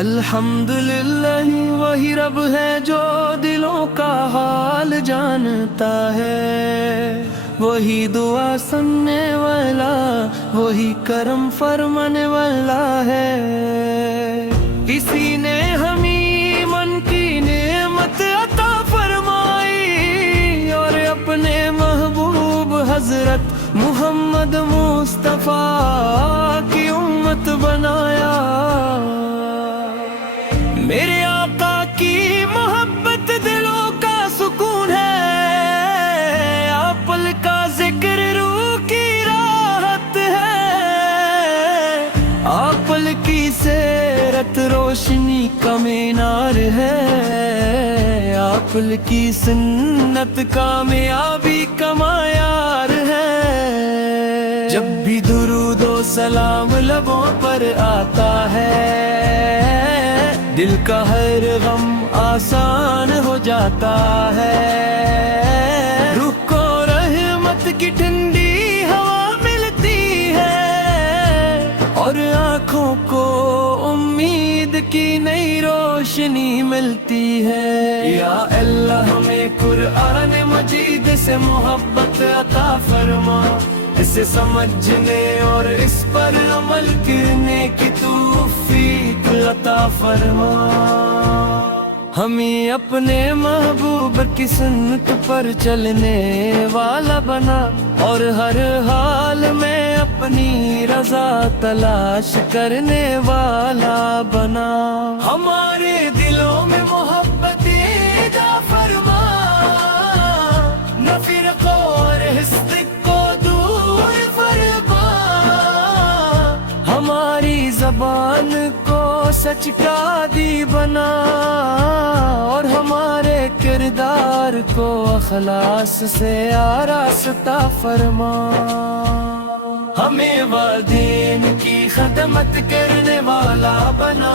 الحمدللہ وہی رب ہے جو دلوں کا حال جانتا ہے، وہی دعا سننے والا، وہی کرم فرمانے والا ہے۔ اسی نے ہمیں من کی نعمت عطا فرمائی اور اپنے محبوب حضرت محمد مصطفیٰ کی امت بنایا۔ میرے آقا کی محبت دلوں کا سکون ہے، آپل کا ذکر روح کی راحت ہے، آپل کی سیرت روشنی کا مینار ہے، آپل کی سنت کامیابی کا معیار ہے۔ جب بھی درود و سلام لبوں پر آتا ہے، دل کا ہر غم آسان ہو جاتا ہے، روح کو رحمت کی ٹھنڈی ہوا ملتی ہے اور آنکھوں کو امید کی نئی روشنی ملتی ہے۔ یا اللہ ہمیں قرآن مجید سے محبت عطا فرما، اسے سمجھنے اور اس پر عمل کرنے کی توفیق عطا فرما۔ ہمیں اپنے محبوب کی سنت پر چلنے والا بنا اور ہر حال میں اپنی رضا تلاش کرنے والا بنا۔ ہمارے دلوں میں محبت عطا فرما، نہ فرقہ اور حسد کو دور فرما، ہماری زبان کو سچ کا دی بنا اور ہمارے کردار کو اخلاص سے آراستہ فرما۔ ہمیں والدین کی خدمت کرنے والا بنا،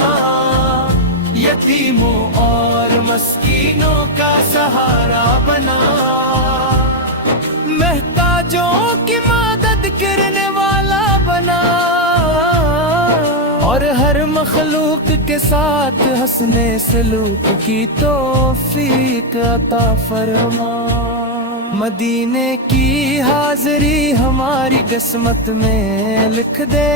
یتیموں اور مسکینوں کا سہارا بنا، محتاجوں کی مدد کرنے والا بنا اور ہر مخلوق کے ساتھ حسن سلوک کی توفیق عطا فرما۔ مدینے کی حاضری ہماری قسمت میں لکھ دے،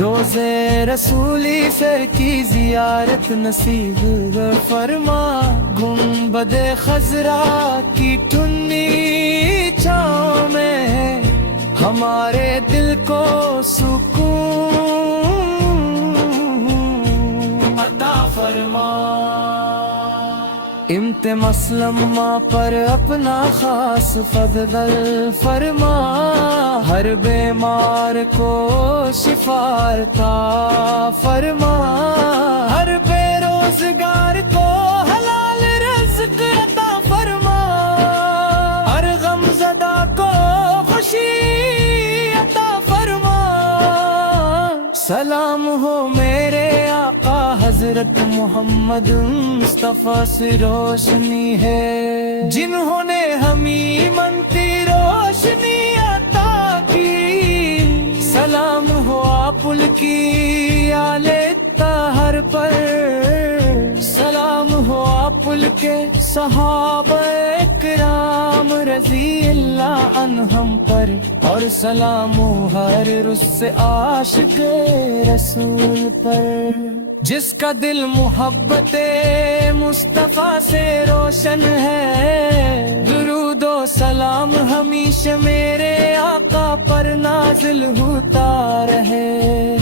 روزے رسولی سر کی زیارت نصیب فرما، گنبد خضرا کی ٹھنڈی چھاؤں میں ہمارے دل کو سکون عطا فرما۔ مسلمہ پر اپنا خاص فضل فرما، ہر بیمار کو شفا عطا فرما، ہر بے روزگار کو حلال رزق عطا فرما، ہر غم زدہ کو خوشی عطا فرما۔ سلام ہو میرے آقا حضرت محمد مصطفیٰ سے روشنی ہے، جنہوں نے ہمیں منتی روشنی عطا کی۔ سلام ہو آپل کی آل طاہر پر، سلام ہو آپل کے صحابہ اکرام رضی اللہ عنہم پر، اور سلام ہو ہر رس عاشق رسول پر، جس کا دل محبت مصطفیٰ سے روشن ہے۔ درود و سلام ہمیشہ میرے آقا پر نازل ہوتا رہے،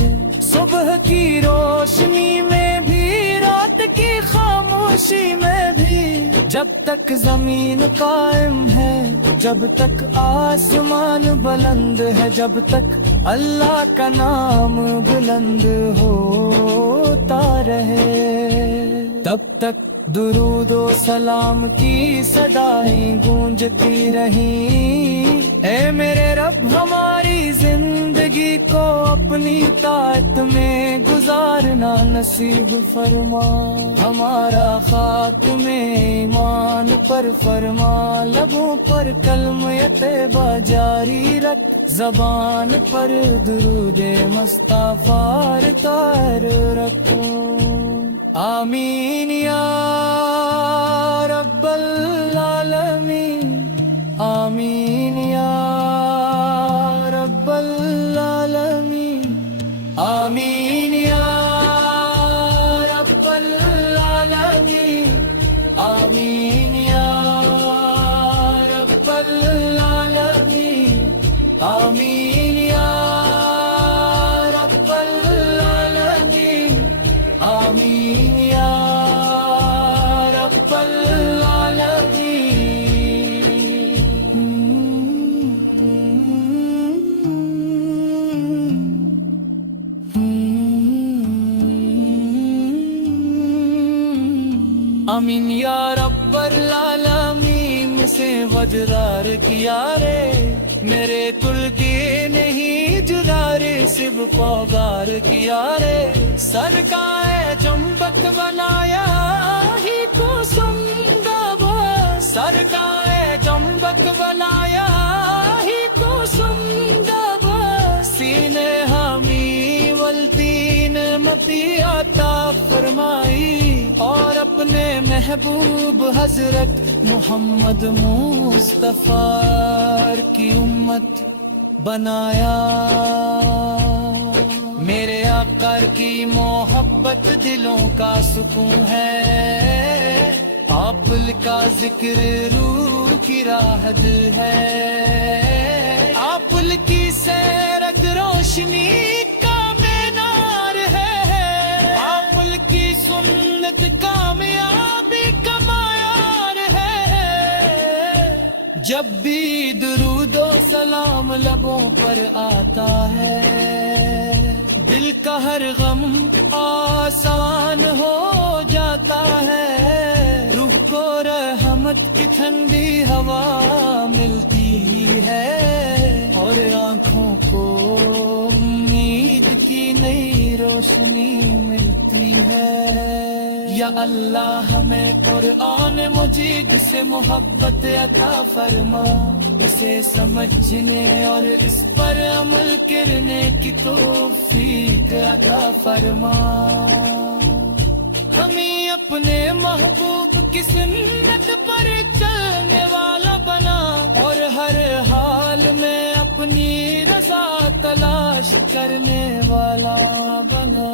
صبح کی روشنی میں بھی رات کی خاموشی میں بھی، جب تک زمین قائم ہے، جب تک آسمان بلند ہے، جب تک اللہ کا نام بلند ہوتا رہے، تب تک درود و سلام کی صدائیں گونجتی رہیں۔ اے میرے رب ہماری زندگی کو اپنی طاعت میں گزارنا نصیب فرما، ہمارا خاتمہ ایمان پر فرما، لبوں پر کلمہ طیبہ جاری رکھ، زبان پر درود مصطفی طاہر رکھوں۔ آمین یا رب العالمین، آمین یا رب العالمین، آمین یا رب العالمین، آمین یا رب العالمین، آمین یا رب العالمین، آمین یا رب العالمین۔ آمین یا رب العالمین سے وجدار کیا رے، میرے کل کے نہیں جدا رے، سب پوگار کیا رے، سرکائے چمبک بنایا ہی کو سمدہ بس، سرکائے چمبک بنایا ہی کو سمدہ بس، سینے ہمی والدین متی عطا فرمائی، اور اپنے محبوب حضرت محمد مصطفیٰ کی امت بنایا۔ میرے آقا کی محبت دلوں کا سکون ہے، آپ کا ذکر روح کی راحت ہے، آپ کی سیرت روشنی کا مینار ہے، آپ کی سنت کامیابی کا معیار ہے۔ جب بھی درود و سلام لبوں پر آتا ہے، دل کا ہر غم آسان ہو جاتا ہے، روح کو رحمت کی ٹھنڈی ہوا ملتی ہے، اور آنکھوں کو امید کی نئی روشنی ملتی ہے۔ یا اللہ ہمیں قرآن مجید سے محبت عطا فرما، اسے سمجھنے اور اس پر عمل کرنے کی توفیق عطا فرما، ہمیں اپنے محبوب کی سنت پر چلنے والا بنا، اور ہر حال میں اپنی رضا تلاش کرنے والا بنا،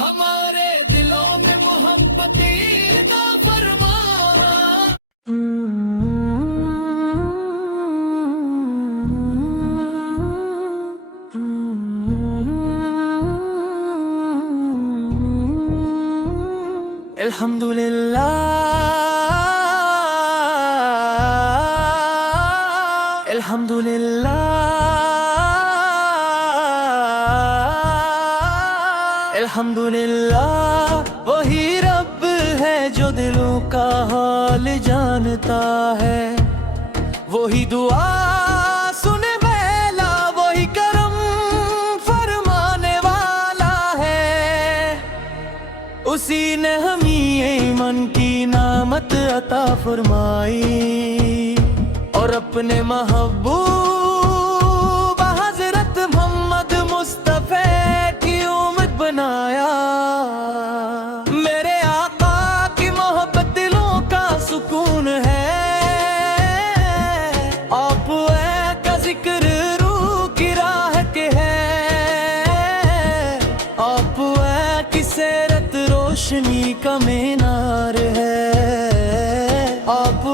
ہمارے دلوں میں محبت عطا فرما۔ الحمدللہ، الحمدللہ، الحمدللہ، وہی رب ہے جو دلوں کا حال جانتا ہے، وہی دعا سنے والا، وہی کرم فرمانے والا ہے، اسی نے ہمیں ایمان کی نعمت عطا فرمائی، اور اپنے محبوب حضرت محمد مصطفیٰ کی امت بنایا۔ میرے آقا کی محبت دلوں کا سکون ہے، آپ کا ذکر روح کی راہ کے ہے، آپ کی سیرت روشنی کا مینار ہے، آپ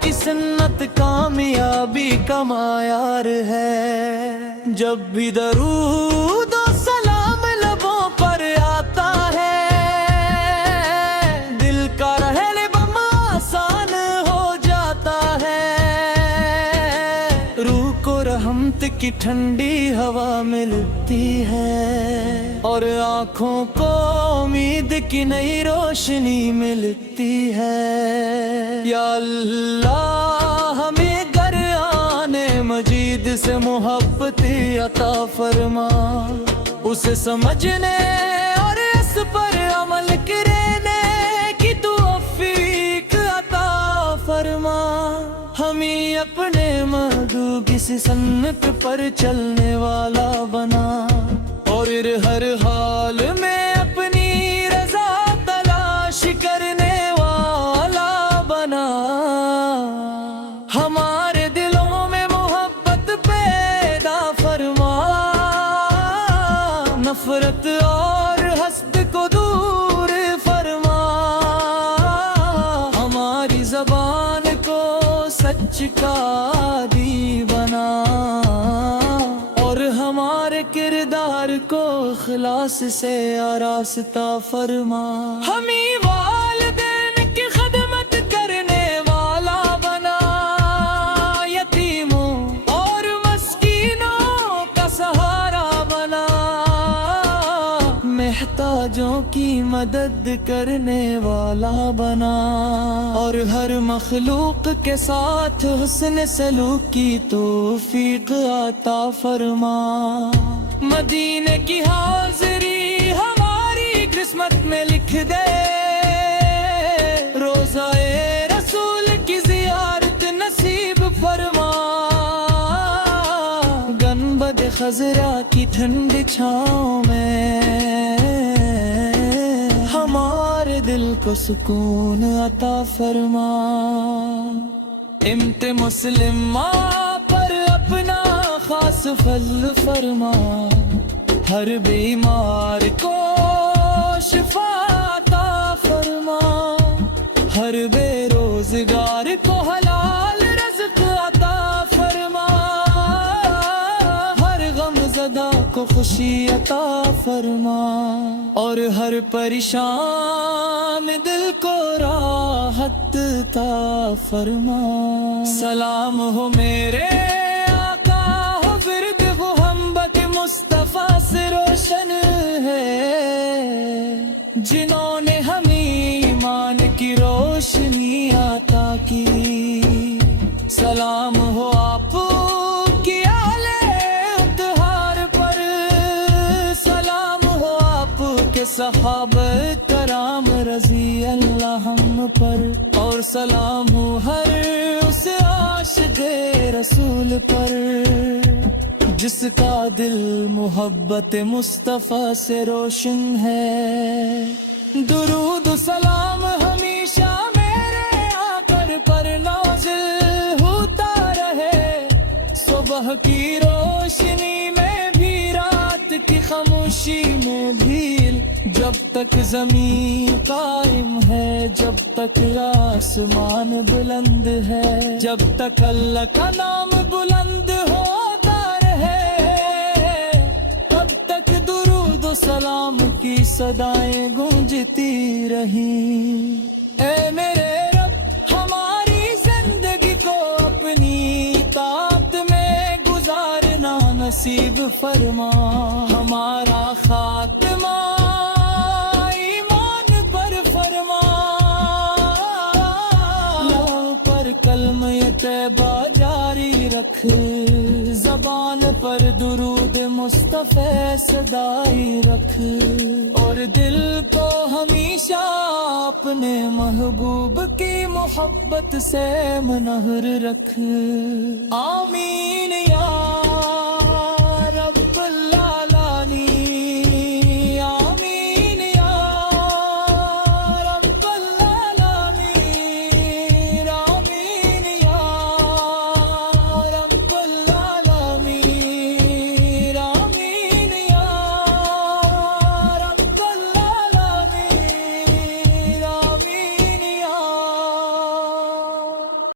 کی سنت کامیابی کا معیار ہے۔ جب بھی درود و سلام لبوں پر آتا ہے، دل کا رہنے بم آسان ہو جاتا ہے، روح کو رحمت کی ٹھنڈی ہوا ملتی ہے، اور آنکھوں کو امید کی نئی روشنی ملتی ہے۔ یا اللہ ہمیں قرآن مجید سے محبت عطا فرما، اسے سمجھنے اور اس پر عمل کرنے کی توفیق عطا فرما ہمیں اپنے محبوب کی سنت پر چلنے والا بنا اور ہر حال میں اپنی رضا تلاش کرنے والا بنا ہمارے دلوں میں محبت پیدا فرما نفرت اور حسد کو دور فرما ہماری زبان کو سچ کا عادی بنا اور ہمارے کردار کو اخلاص سے آراستہ فرما ہمیں والدین کی خدمت کرنے والا بنا یتیموں اور مسکینوں کا سہارا بنا محتاجوں کی مدد کرنے والا بنا اور ہر مخلوق کے ساتھ حسن سلوک کی توفیق عطا فرما مدینے کی حاضری ہماری قسمت میں لکھ دے روزہ رسول کی زیارت نصیب فرما گنبد خضرا کی ٹھنڈی چھاؤں میں ہمارے دل کو سکون عطا فرما امت مسلمہ پر اپنا خاص فضل فرما ہر بیمار کو شفا عطا فرما ہر بے روزگار کو حلال رزق عطا فرما ہر غم زدہ کو خوشی عطا فرما اور ہر پریشان دل کو راحت عطا فرما سلام ہو میرے مصطفیٰ سے روشن ہے جنہوں نے ہمیں ایمان کی روشنی عطا کی سلام ہو آپ کی آل اطہار پر سلام ہو آپ کے صحابہ کرام رضی اللہ عنہ پر اور سلام ہو ہر اس عاشق رسول پر جس کا دل محبت مصطفیٰ سے روشن ہے درود و سلام ہمیشہ میرے آقا پر نازل ہوتا رہے صبح کی روشنی میں بھی رات کی خاموشی میں بھی جب تک زمین قائم ہے جب تک آسمان بلند ہے جب تک اللہ کا نام بلند ہوتا سلام کی صدائیں گونجتی رہیں اے میرے رب ہماری زندگی کو اپنی طاعت میں گزارنا نصیب فرما ہمارا خاتمہ ایمان پر فرما لب پر کلمہ طیبہ جاری رکھ زبان پر درود مصطفیٰ صدائی رکھ اور دل کو ہمیشہ اپنے محبوب کی محبت سے منہر رکھ آمین یا